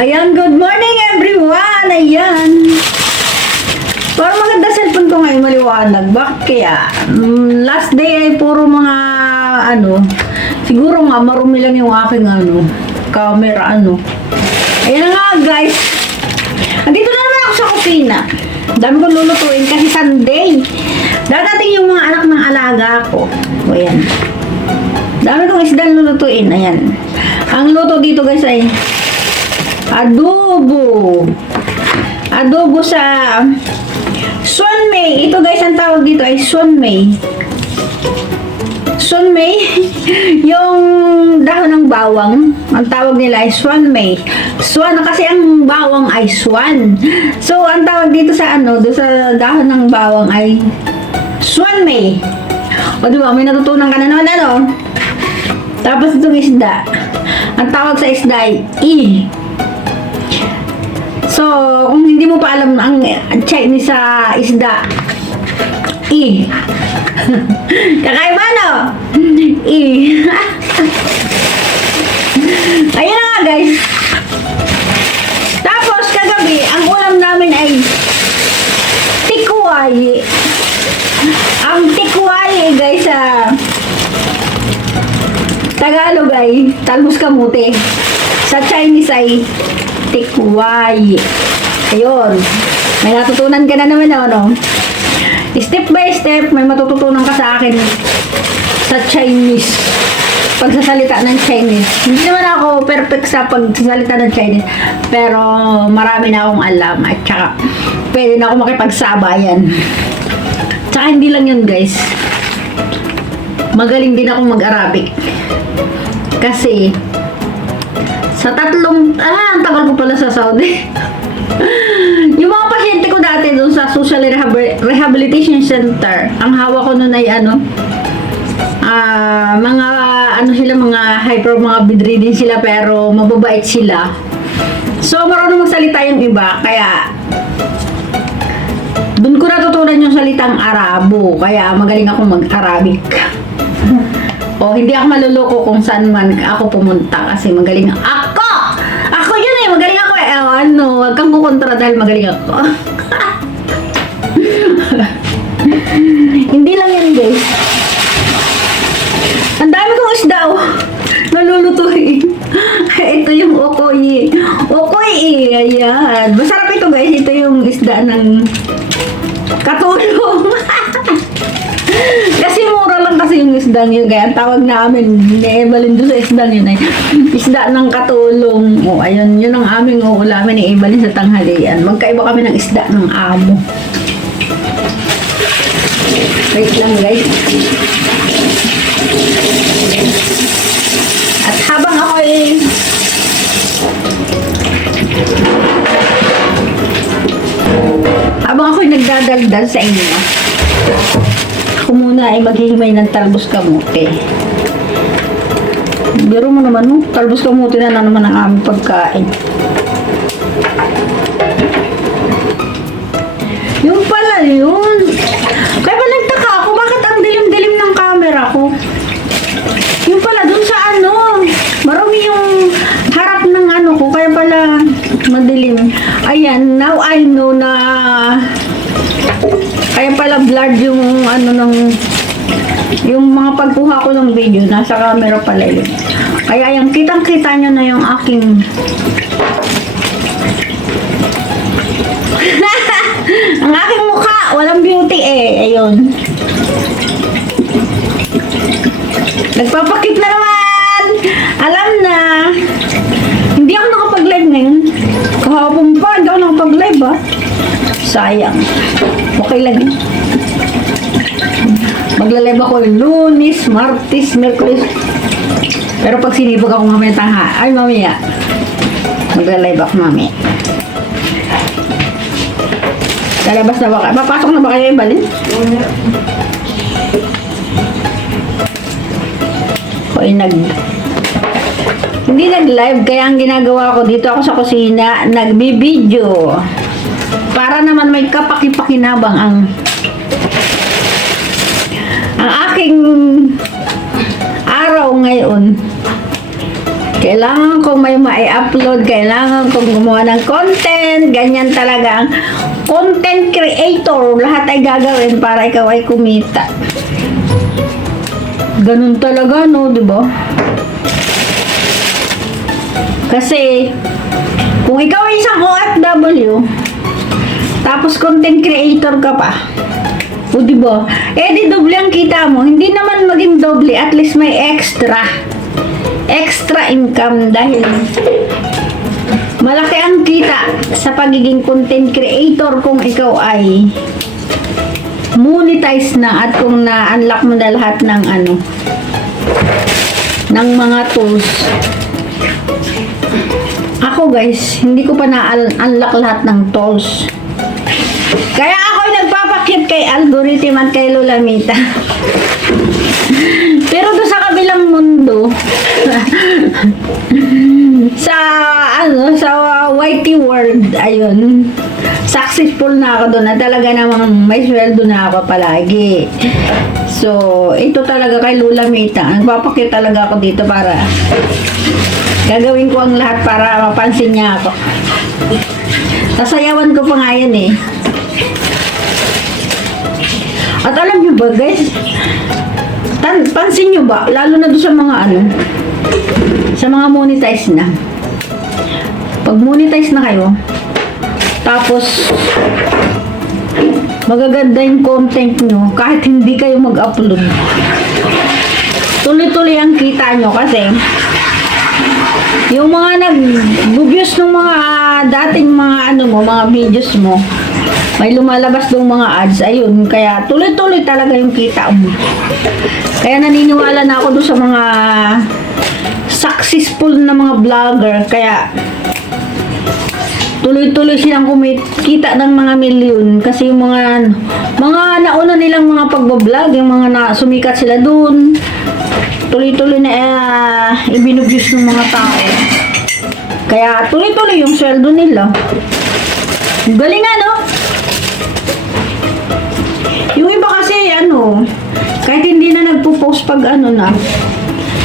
Ayan, good morning everyone! Ayan. Parang maganda cellphone ko ngayon, maliwanag. Bakit kaya? Last day ay puro mga siguro nga marumi lang yung aking camera Ayan nga guys. Andito na naman ako sa kusina. Dami kong lulutuin kasi Sunday. Dadating yung mga anak ng alaga ko. O ayan. Dami kong isdang lulutuin. Ayan. Ang luto dito guys ay adobo. Adobo sa Sunmay. Ito guys, ang tawag dito ay Sunmay. Sunmay, yung dahon ng bawang, ang tawag nila ay Sunmay. Swan, kasi ang bawang ay swan. So, ang tawag dito sa doon sa dahon ng bawang ay Sunmay. O diba, may natutunan ka na naman Tapos itong isda. Ang tawag sa isda ay So, kung hindi mo pa alam ang Chinese sa isda, kakaiba Ayan na nga guys. Tapos kagabi, ang ulam namin ay tikwayi. Ang tikwayi guys sa Tagalog ay talbos kamote. Sa Chinese ay tikwayi. Ayun. May natutunan ka na naman Step by step, may matututunan ka sa akin sa Chinese. Pagsasalita ng Chinese. Hindi naman ako perfect sa pagsasalita ng Chinese. Pero marami na akong alam. At saka, pwede na ako makipagsabayan. Tsaka hindi lang yun guys. Magaling din ako mag-Arabic. Kasi, sa ang tagal ko pala sa Saudi. Yung mga pasyente ko dati doon sa Social Rehabilitation Center, ang hawak ko noon ay mga mga bedridden sila pero mababait sila. So, marunong magsalita yung iba, kaya doon ko natutunan yung salitang Arabo, kaya magaling ako mag-Arabic. O, hindi ako maluloko kung saan man ako pumunta kasi magaling ako! Ako yun magaling ako wag kang kukontra dahil magaling ako. Hindi lang yan guys. Ang dami kong isda nalulutuin. Ito yung okoy. Ayan. Masarap ito guys. Ito yung isda ng katulong. Kasi mura lang kasi yung isdang yun. Kaya ang tawag namin, ni-Evelyn doon sa isdang yun ay isda ng katulong. O, ayun, yun ang aming uulamin ni Evelyn sa tanghalian. Magkaiba kami ng isda ng amo. Wait lang guys. At habang ako'y nagdadaldal sa inyo, ako muna ay maghihimay ng talbos kamote. Biro mo naman talbos kamote na naman ang aming pagkain. Yung pala yun. Kaya pa nagtaka ako, bakit ang dilim-dilim ng camera ko? Yung pala dun sa marumi yung harap ng ko, kaya pala madilim. Ayan, now I know na kaya pala blurred yung yung mga pagkuha ko ng video, nasa camera pala yun. Kaya yung kitang-kita nyo na yung aking ang aking mukha, walang beauty ayun. Nagpapakit na naman! Alam na! Hindi ako nakapag-live ngayon. Kahapon pa, hindi ako nakapag-live Sayang. Okay lang Magla-live ako yung Lunes, Martes, Merkulis. Pero pag sinipag ako mamaya, magla-live ako mamaya. Lalabas na ba kayo? Papasok na ba kayo, Evelyn? Hindi nag-live, kaya ang ginagawa ko dito ako sa kusina, nagbi-video. Para naman may kapaki-pakinabang ang aking araw ngayon. Kailangan kong may ma-upload, kailangan kong gumawa ng content, ganyan talaga ang content creator. Lahat ay gagawin para ikaw ay kumita. Ganun talaga, no, di ba? Kasi, kung ikaw ay isang OFW, tapos content creator ka pa, o di ba? Eh di doble ang kita mo. Hindi naman maging doble, at least may extra income dahil malaki ang kita sa pagiging content creator kung ikaw ay monetize na at kung na-unlock mo na lahat ng ng mga tools. Ako guys, hindi ko pa na-unlock lahat ng tools. Kaya ako nagpapakyut kay algorithm at kay Lolamita. Pero doon sa kabilang mundo, sa YT world, ayun, successful na ako doon at talaga namang may sweldo na ako palagi. So, ito talaga kay Lolamita. Nagpapakyut talaga ako dito para gagawin ko ang lahat para mapansin niya ako. Sasayawan ko pa nga yan eh. At alam nyo ba guys, pansin nyo ba, lalo na doon sa mga sa mga monetize na. Pag monetize na kayo, tapos magaganda yung content nyo, kahit hindi kayo mag-upload, tuloy-tuloy ang kita nyo kasi yung mga nag-views ng mga dating mga mga videos mo, may lumalabas ng mga ads, ayun, kaya tuloy-tuloy talaga yung kita mo. Kaya naniniwala na ako doon sa mga successful na mga vlogger, kaya tuloy-tuloy silang kumikita ng mga milyon kasi yung mga nauna nilang mga pagbablog, yung mga sumikat sila doon, tuloy-tuloy na ibinubyos ng mga tao. Kaya tuloy-tuloy yung sweldo nila. Galing no? Yung iba kasi kahit hindi na nagpo-post pag na,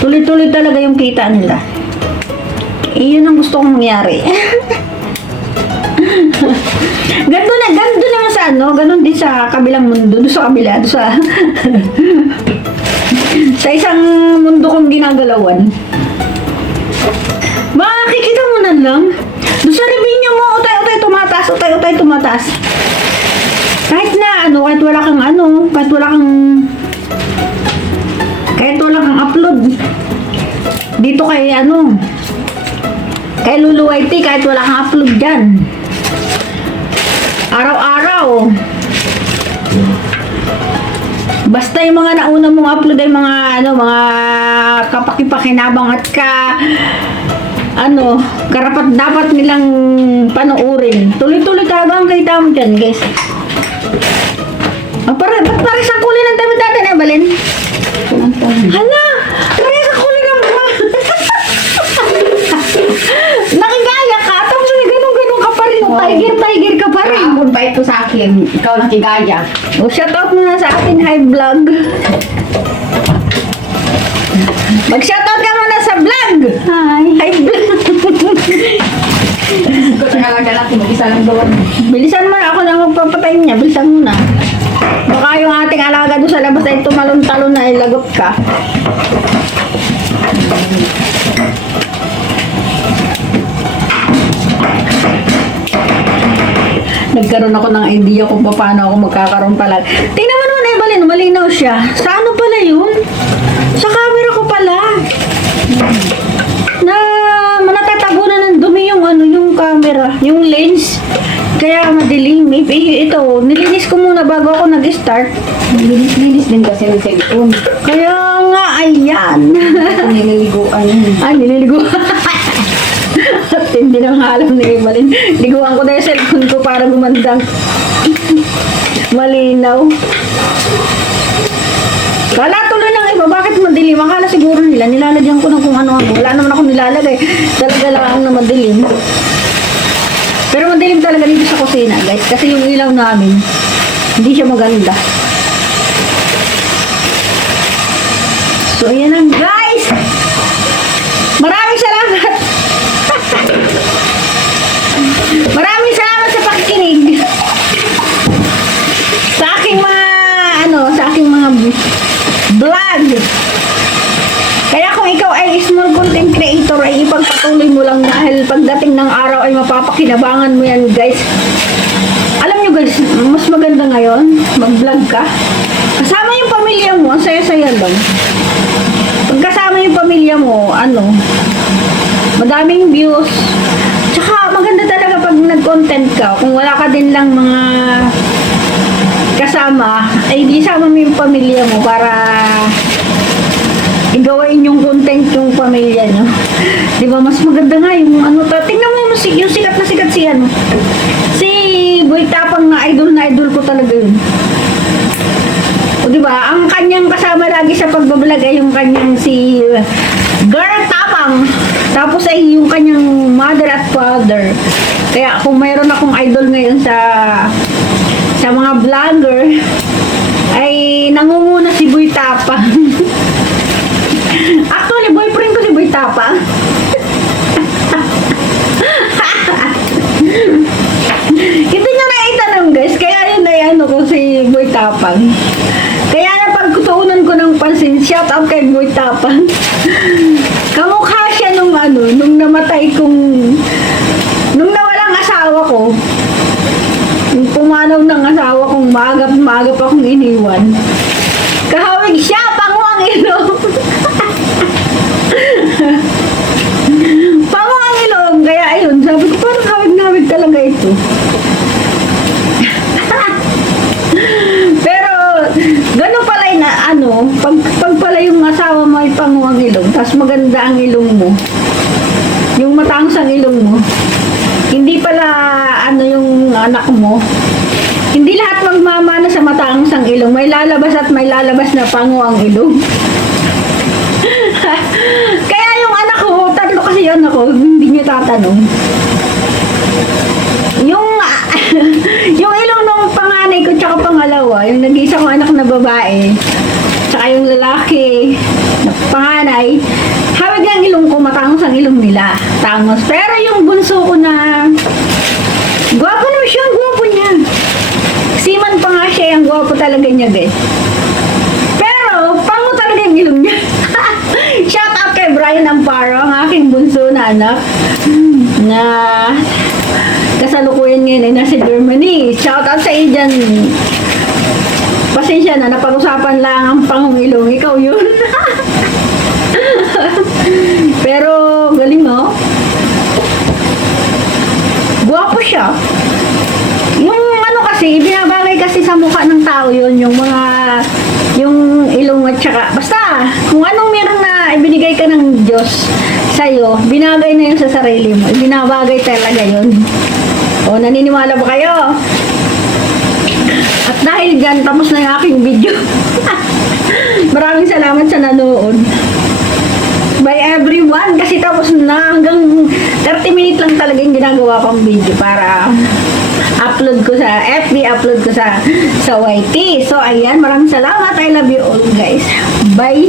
tuloy-tuloy talaga yung kita nila. Yun ang gusto kong mangyari. Ganto naman sa ganun din sa kabilang mundo, doon sa kabila, doon sa sa isang mundo kong ginagalawan. Makikita mo na lang, doon sa revenue mo, utay-utay tumataas. Kahit na kahit wala kang upload. Dito kay kay Lulu YT, kahit wala kang upload dyan. Araw-araw. Basta yung mga nauna mong upload ay mga kapakipakinabang at karapat dapat nilang panoorin. Tuloy-tuloy talaga ang kita mo dyan, guys. Ba't pares ang kulay ng damit natin, Evelyn? Hala! Pares ang kulay ng nakigaya ka, tapos may ganun-ganun ka pa rin. Tiger ka pa rin. Kahapon pa ito sa akin. Ikaw nakigaya. Shoutout mo na sa ating high vlog. Mag-shoutout ka muna sa vlog. Hi vlog. Ikaw talaga natin. Mag-isa lang doon. Bilisan mo na, ako na magpapatay niya. Bilisan mo na. Baka yung ating alaga doon sa labas ay tumalon-talon na ilagot ka. Nagkaroon ako ng idea kung paano ako magkakaroon pala. Tingnan mo naman, Evelyn, malinaw siya. Sa ano pala yun? Sa camera ko pala. Na manatatabunan ng dumi yung camera, yung lens. Kaya madilim. Ito, nilinis ko muna bago ako nag-start. Linis din kasi ng cellphone. Kaya nga, ayan. Nililiguan yun. Ay, nililiguan. At hindi nang alam ni Evelyn. Liguan ko na yung cellphone ko para gumandang malinaw. Kala tuloy ng iba, bakit madilim? Akala siguro nila, nilalagyan ko ng kung ano-ano. Wala naman ako nilalagay. Talaga lang ako na madilim. Pero madilim talaga dito sa kusina, guys. Kasi yung ilaw namin, hindi siya maganda. So, ayan lang, guys. Maraming salamat pagdating ng araw ay mapapakinabangan mo yan, guys. Alam nyo, guys, mas maganda ngayon, mag-vlog ka. Kasama yung pamilya mo, ang saya-saya lang. Pag kasama yung pamilya mo, madaming views. Tsaka maganda talaga pag nag-content ka. Kung wala ka din lang mga kasama, ay di sama mo yung pamilya mo para igawain yung content yung pamilya nyo. Di ba, mas maganda nga yung tingnan mo yung sikat na sikat si Boy Tapang na idol ko talaga yun. O di ba, ang kanyang kasama lagi sa pagbablog ay yung kanyang si Girl Tapang. Tapos ay yung kanyang mother at father. Kaya kung mayroon akong idol ngayon sa mga vlogger, ay nangunguna si Boy Tapang. Actually, boyfriend ko si Boy Tapang. Hindi nyo na itanong, guys. Kaya yun ay ko si Boy Tapang. Kaya napagkutuunan ko ng pansin, shout out kay Boy Tapang. Kamukha siya nung namatay nung nawalang asawa ko. Nung pumanaw ng asawa kong maagap akong iniwan. Kahawig siya, pango ang ilong. Pango ang ilong. Kaya ayun, sabi ko parang hawig talaga ito. Pero, gano'n pala pag pala yung asawa mo ay pango ang ilong, tapos maganda ang ilong mo, yung mataang ang ilong mo, hindi pala yung anak mo, hindi lahat magmamana sa mataang ang ilong, may lalabas at may lalabas na pango ang ilong. Kaya yung anak ko, tatlo kasi yun ako, hindi niyo tatanong. Yung ilong ng panganay ko tsaka pangalawa, yung nag-iisa kong anak na babae, tsaka yung lalaki na panganay, hawig ang ilong ko, matangos ang ilong nila. Tangos. Pero yung bunso ko na, gwapo naman siya, ang gwapo niya. Siman pa nga siya, ang gwapo talaga niya, guys. Pero, pango talaga yung ilong niya. Shout out kay Brian Amparo, ang aking bunso na anak, na kasalukuyan ngayon ay nasa Germany. Shout out sa iyo dyan. Pasensya na, napag-usapan lang ang pangong ilong. Ikaw yun. Pero, galing mo. Guwapo siya. Yung kasi, binabagay kasi sa mukha ng tao yun, yung ilong at saka, basta, kung anong meron na ibinigay ka ng Diyos sa'yo, binagay na yun sa sarili mo. Binabagay talaga yun. O, naniniwala ba kayo? At dahil dyan, tapos na yung aking video. Maraming salamat sa nanood. By everyone, kasi tapos na, hanggang 30 minutes lang talaga yung ginagawa kong video para upload ko sa FB, upload ko sa YT. So, ayan, maraming salamat. I love you all, guys. Bye!